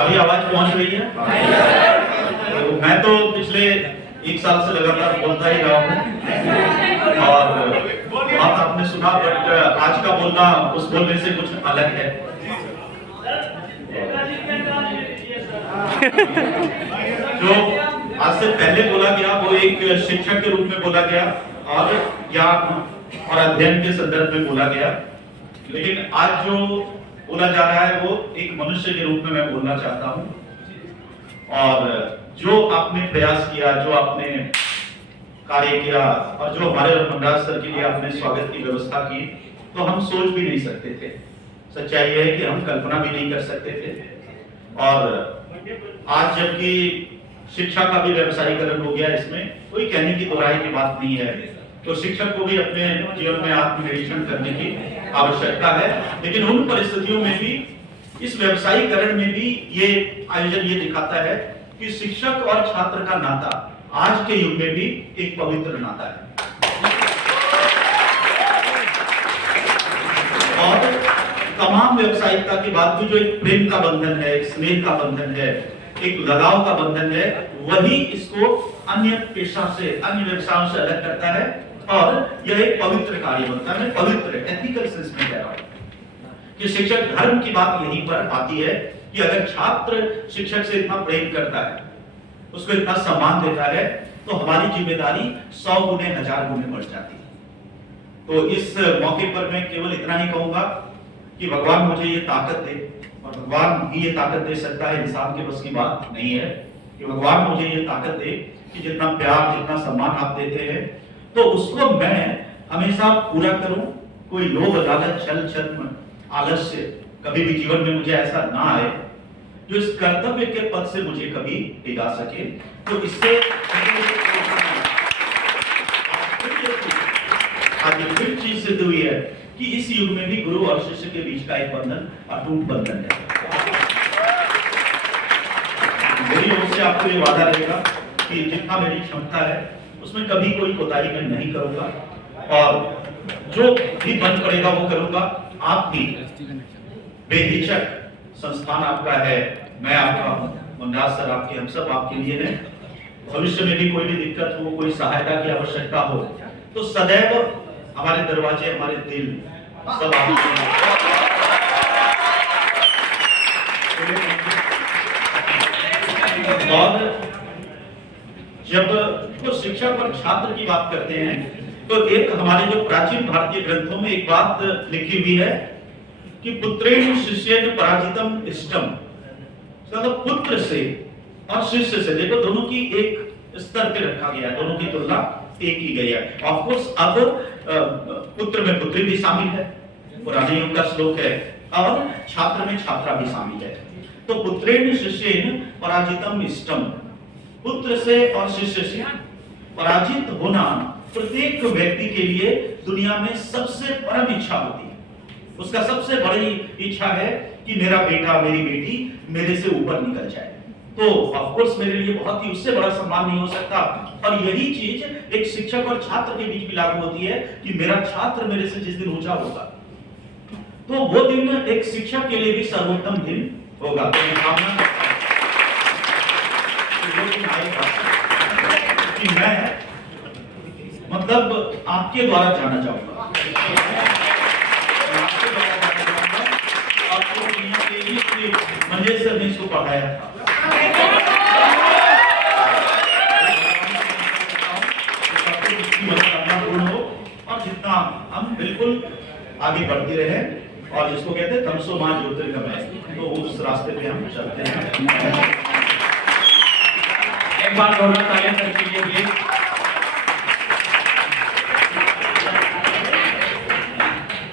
अभी आवाज पहुंच रही है? तो मैं तो पिछले 1 साल से लगातार बोलता ही रहा हूँ और बात आपने सुना, बट आज का बोलना उस बोलने से कुछ अलग है। जो आज से पहले बोला गया वो एक शिक्षक के रूप में बोला गया और ज्ञान और अध्ययन के संदर्भ में बोला गया, लेकिन आज जो बोला जा रहा है वो एक मनुष्य के रूप में मैं बोलना चाहता हूं। और जो आपने प्रयास किया, जो आपने कार्य किया और जो हमारे मंडराज सर के लिए आपने स्वागत की व्यवस्था की, तो हम सोच भी नहीं सकते थे। सच्चाई है कि हम कल्पना भी नहीं कर सकते थे। और आज जबकि शिक्षा का भी व्यवसायीकरण हो गया, इसमें कोई कहने की दोहराई की बात नहीं है, तो शिक्षक को भी अपने जीवन में आत्मनिरीक्षण करने की आवश्यकता है। लेकिन उन परिस्थितियों में भी, इस व्यवसायीकरण में भी ये आयोजन ये दिखाता है कि शिक्षक और छात्र का नाता आज के युग में भी एक पवित्र नाता है। और तमाम व्यवसायिकता के बाद भी जो एक प्रेम का बंधन है, एक स्नेह का बंधन है, एक लगाव का बंधन है, वही इसको अन्य पेशा से, अन्य व्यवसायों से अलग करता है और यह एक पवित्र कार्य बनता है। पवित्र एथिकल सेंस में कह रहा हूं कि शिक्षक धर्म की बात यहीं पर आती है कि अगर छात्र शिक्षक से इतना प्रेम करता है, उसको इतना सम्मान देता है, तो हमारी जिम्मेदारी 100 गुने 1000 गुने बढ़ जाती है। तो इस मौके पर मैं केवल इतना ही कहूंगा कि भगवान मुझे ये ताकत दे, और भगवान ही ये ताकत दे सकता है, इंसान के बस की बात नहीं है, कि भगवान मुझे ये ताकत दे कि जितना प्यार, जितना सम्मान आप देते हैं, तो उसको मैं हमेशा पूरा करूं। कोई लोभ, लालच, छल, छद्म, आलस्य कभी भी जीवन में मुझे ऐसा ना आए जो इस कर्तव्य के पद से मुझे कभी हिला सके। तो इससे आज फिर चीज सिद्ध हुई है कि इस युग में भी गुरु और शिष्य के बीच का एक बंधन अटूट बंधन है। मेरी ओर से आपको ये वादा रहेगा कि जितना मेरी क्षमता है उसमें कभी कोई कोताही मैं नहीं करूंगा, और जो भी बन पड़ेगा वो करूंगा। आप भी बेहिचक, संस्थान आपका है, मैं आपका हूं, मंडराज सर आपके, हम सब आपके लिए हैं। भविष्य में भी कोई भी दिक्कत हो, कोई सहायता की आवश्यकता हो, तो सदैव हमारे दरवाजे, हमारे दिल सब आपके। और जब तो शिक्षक और छात्र की बात करते हैं, तो एक हमारे जो प्राचीन भारतीय ग्रंथों में एक बात लिखी हुई है कि पुत्रेण शिष्येन पराजितम इष्टम, मतलब पुत्र से और शिष्य से, देखो दोनों की एक स्तर पे रखा गया है, दोनों की तुलना एक की गई है। ऑफ कोर्स अब पुत्र में पुत्री भी शामिल है, पुराने युग का श्लोक है, और छात्र में छात्रा भी शामिल है। तो पुत्रेण शिष्येन पराजितम इष्टम, पुत्र से और शिष्य से पराजित होना प्रत्येक व्यक्ति के लिए दुनिया में सबसे परम इच्छा होती है। उसका सबसे बड़ी इच्छा है कि मेरा बेटा, मेरी बेटी मेरे से ऊपर निकल जाए। तो ऑफ कोर्स मेरे लिए बहुत ही उससे बड़ा सम्मान नहीं हो सकता। और यही चीज एक शिक्षक और छात्र के बीच भी लागू होती है कि मेरा छात्र मेरे से जिस दिन ऊंचा होगा, तो वो दिन एक शिक्षक के लिए भी सर्वोत्तम दिन होगा। तो कि मैं मतलब आपके द्वारा जाना चाहूंगा, आपको दुनिया के लिए मंजिल से नहीं इसको पढ़ाया था। और जितना हम बिल्कुल आगे बढ़ते रहे, और जिसको कहते हैं तमसो मां ज्योतिर्गमय, तो उस रास्ते पे हम चलते हैं। एक बार जोरदार तालियां सर के लिए।